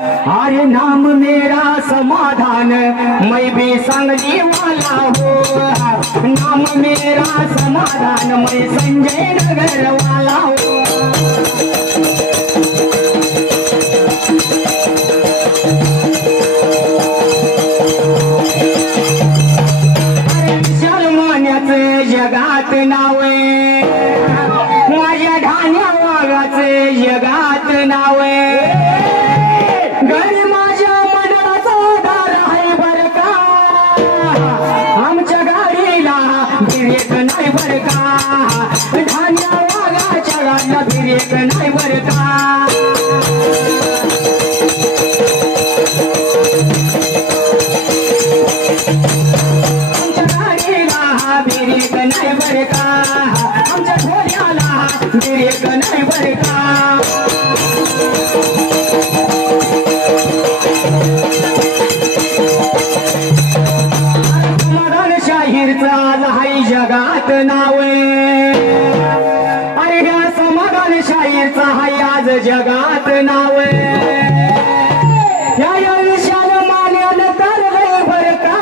अरे नाम मेरा समाधान मैं भी सांगली वाला हो। नाम मेरा समाधान मैं संजय नगर वाला हो। जगात नावे माझ्या ढाण्या वाघाचे जगात नावे। घरी माझ्या मंडळाचा दार आहे बर का। आमच्या गाडीला गिरेक नाही बर का। ढाण्या वाघाच्या गाडीला गिरेक नाही बर का। गिरेक नाही बर का। आमच्या ढोल्याला गिरेक नाही बर का। समाधान शाहीरचा आज हाय जगात नावे। अरे ह्या समाधान शाहीरचा हाय आज जगात नावे। ह्या यशाल मान्यानं तरलंय बर का।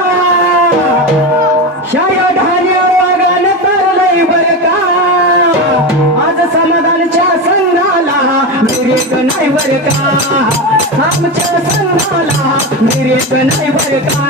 आज समाधानच्या संघाला गिरेक नाही बर का। आमच्या संघाला गिरेक नाही बर का।